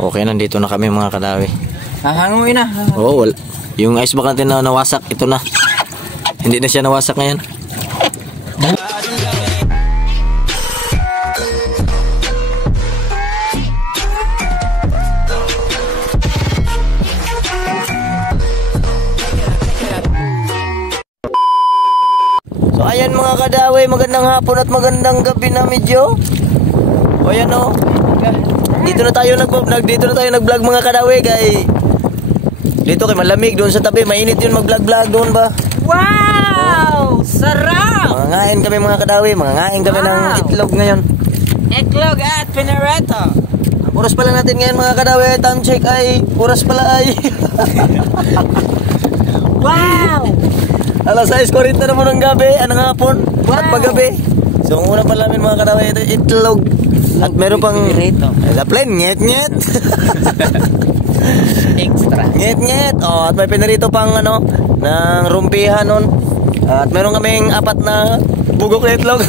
Okay, nandito na kami mga kadawi. Hahanguin na. Oo, yung ice bag natin na nawasak, ito na. Hindi na siya nawasak ngayon. So ayan mga kadawi, magandang hapon at magandang gabi na medyo. O ayan o. Dito na tayo nag-vlog mga kadawi kay dito kay malamig, doon sa tabi mainit yun mag-vlog doon ba. Wow! Sarap! Mangangain kami mga kadawi, mangangain kami ng itlog ngayon. Itlog at pinareto. Ang oras pala natin ngayon mga kadawi, time check ay oras pala ay Wow! alas 6:40 na naman ng gabi, anong hapon at paggabi. So ang una pala namin mga kadawi ito itlog. At meron pang la plain nyet extra nyet. Oh, at may pinarito pang ano ng rumpihan nun. At meron kaming 4 na bugok na itlog.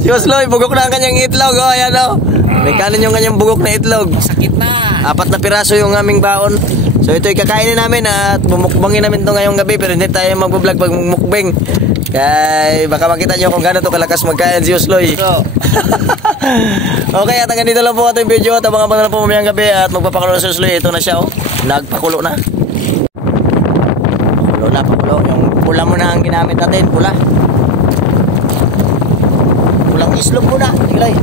Si Osloy, bugok na ang kanyang itlog. Oh, ayan oh. May kanin yung kanyang bugok na itlog. Sakit na. 4 na piraso yung aming baon. So ito'y kakainin namin at bumukbangin namin ito ngayong gabi. Pero hindi tayo magbablog pag mukbang. Kaya baka makita nyo kung gano'n ito kalakas magkain si Osloy. Okay, at hanggang dito lang po ating video. At abangan na po mamayang gabi at magpapakulo na si Osloy. Ito na siya oh. Nagpakulo na. Pakulo. Yung pula muna ang ginamit natin. Pulang islog muna. Tingnan.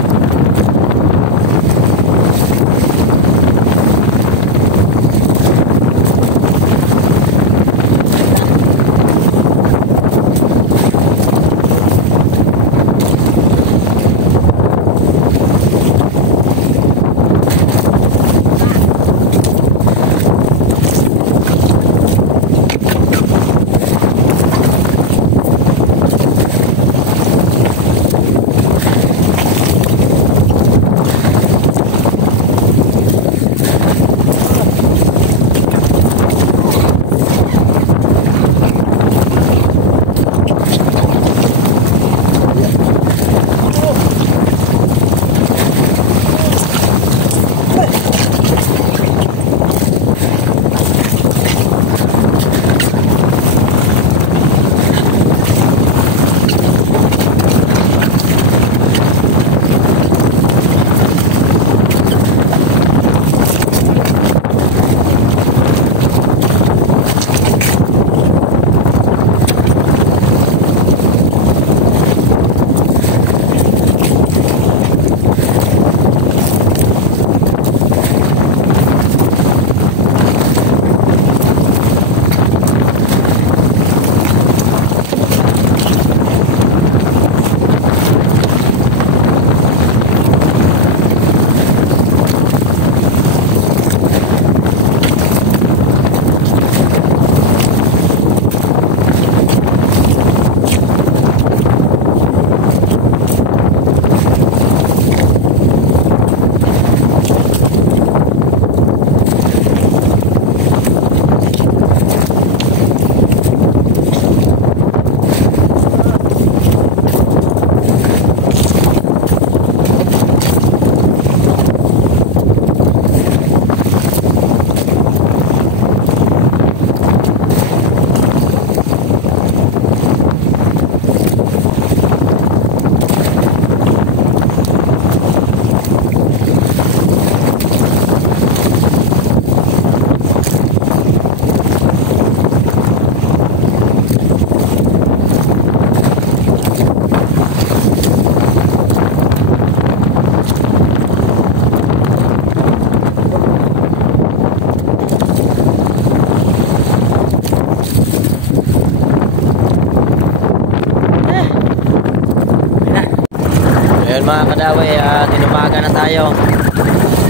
Mga kadawi, tinumaga na tayo.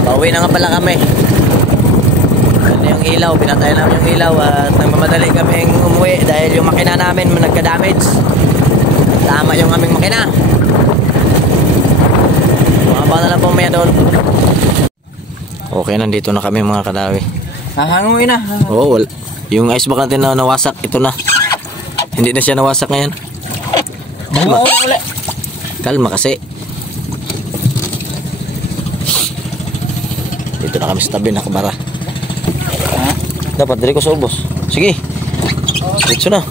Pauwi na nga pala kami. Ano yung ilaw, pinatay namin yung ilaw at nagmamadali kaming umuwi dahil yung makina namin nagka-damage. Tama yung aming makina. Mababa na lang po maya doon. Okay, nandito na kami mga kadawi. Hahanguin na. Oo, yung ice bag natin na nawasak, ito na. Hindi na siya nawasak ngayon. Kalma kasi. Dito na kami sa tabi na kabara. Dapat dali ko sa ubos. Sige. Dito na.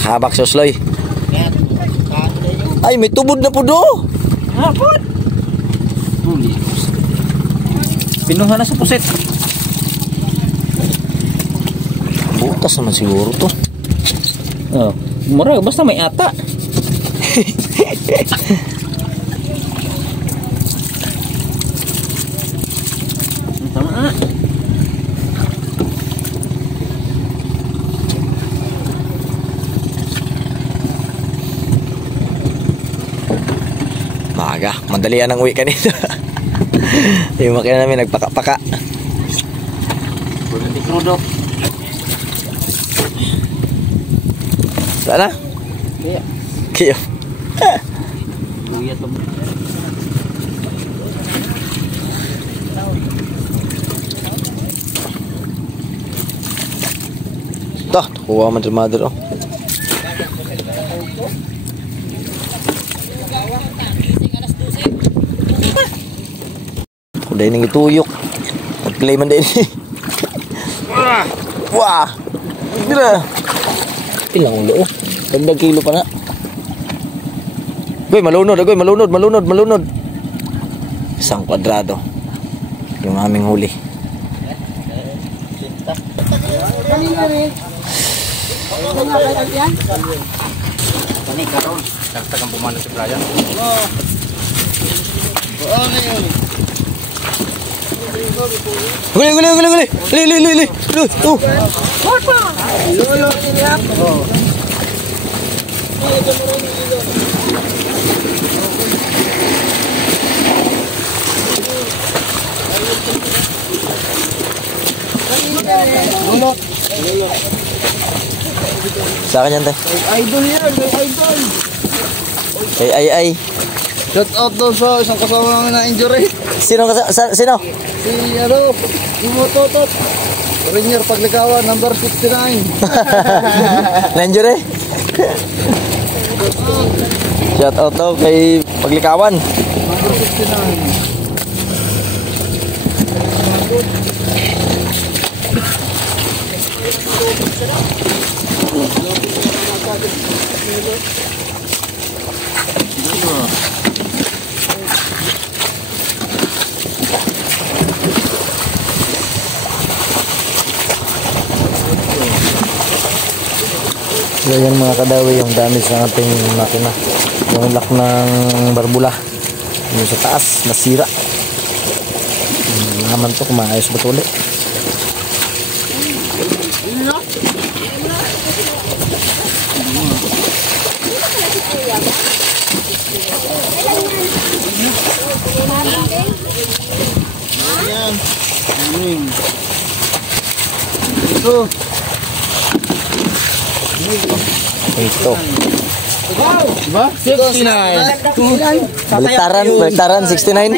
Habak sa usloy. Ay, may tubod na po do. Hapon. Pinuha na sa puset. Butas naman siguro to. Oh, mura basta may ata. Tama. Maga, madalian ang uwi kanina. Yung makina namin nagpaka-paka. Hindi krudo. Sana? Kaya. Kiyo. Luya to. Dah, kuha man sa mother oh. Kuday nang ituyok. Nag-play man din. Wah. Dira. Ilang ulo oh. Dagdag kilo pa na. Goy, malunod, goy, malunod. Isang kwadrado. Yung aming huli. Kani karon, tagtagang pumano sa playa. Guli. Li. Oh. Sa akin yan, te. Idol yan, may idol. Ay. Shout out doon sa isang kasama na injury. Sino? Si Imototot. Rainier Paglikawan, number 69. Nandiyo Shout out daw kay Paglikawan. Number 69. So yan mga kadawi yung damage ng ating makina. Yung lock ng barbula. Yung sa taas, nasira. Naman to, kumaayos ba ito ulit? Ito. Diba? 69. Baliktaran 69.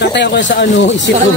Tatay ako sa ano, isip ko.